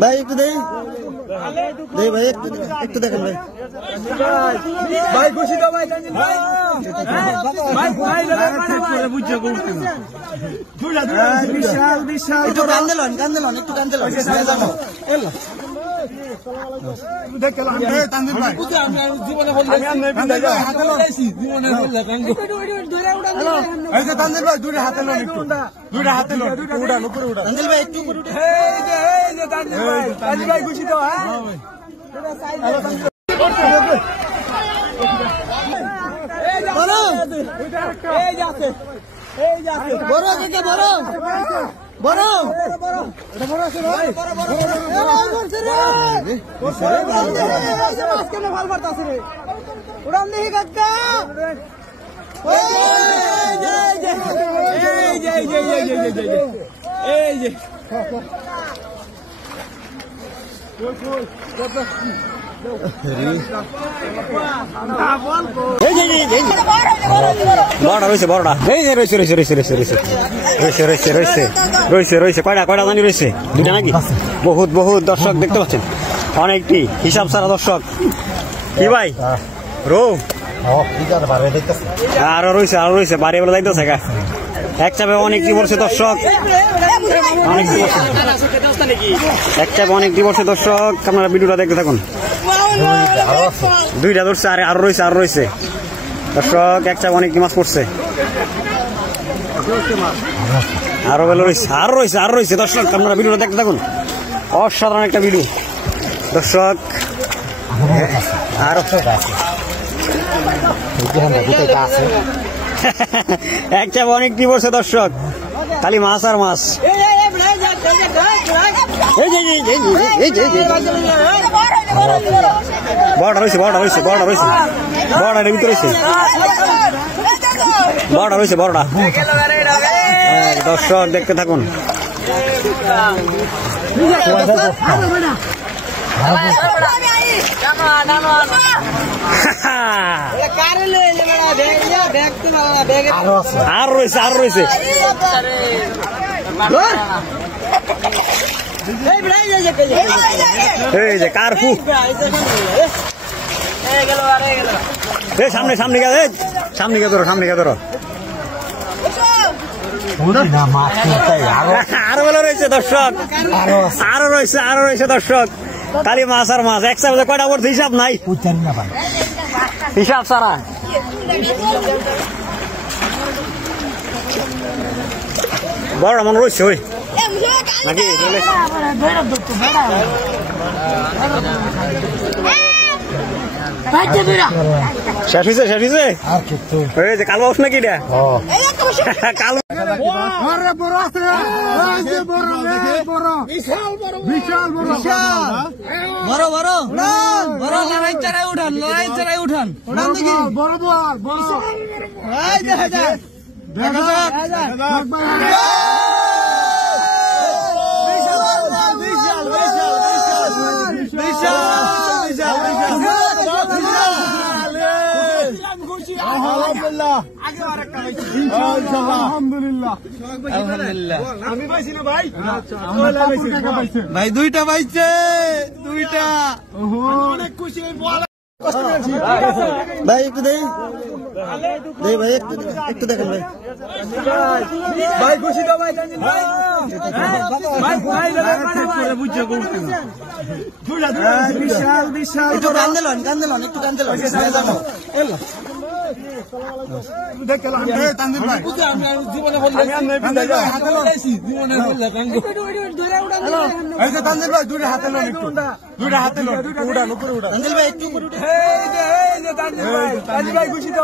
ভাই একটু দেই ভাই একটু দেখেন ভাই ভাই খুশি তো ভাই বিশাল বিশাল একটু কান দিলেন একটু কান দিলেন দুইটা হাতে লোন একটু উড়ান উপরে উড়ান তানজিল ভাই একটু ভাই খুশি তো বড় কাকা বড় উড়ান দেখি কাকা বড়টা রয়েছে বড়টা এই যে রয়েছে কয়টা জানি রয়েছে দুটা নাকি বহুত দর্শক দেখতে পাচ্ছেন অনেকটি হিসাব ছাড়া দর্শক কি ভাই রো আরো রয়েছে বাড়ি বেলা যাইতেছে গা এক চাপে অনেকটি বলছে দর্শক এক চাপে অনেকটি বলছে দর্শক আপনারা ভিডিওটা দেখতে থাকুন দুইটা ধরছে আরো রয়েছে দর্শক এক চাপ অনেকটি মাছ পড়ছে আরো বেলা রয়েছে দর্শক আপনারা ভিডিওটা দেখতে থাকুন অসাধারণ একটা ভিডিও দর্শক আরো এক চাপ অনেকটি পড়ছে দর্শক খালি মাছ আর মাছ বড়টা রয়েছে বড়টার ভিতরে বড়টা দর্শক দেখতে থাকুন আর রয়েছে এই যে কারফু সামনে গিয়ে ধরো আরো বেলা রয়েছে দর্শক আরো রয়েছে দর্শক খালি মাছ আর মাছ এক সাথে কয়টা পড়ছে হিসাব নাই হিসাব সারা বড় মনে রয়েছে ওই নাকি শেষ হয়েছে কাল বাবুস নাকি এটা কাল লড়াই চারাই উঠান ভাই দুইটা পাইছে অনেক খুশি ভাই একটু দেই ভাই একটু দেখেন ভাই ভাই খুশি তো ভাই বিশাল বিশাল একটু কান দিলেন একটু কান দিলেন দুইটা হাতে লোন একটু উড়ান উপরে উড়ান তানজিল ভাই একটু ভাই খুশি তো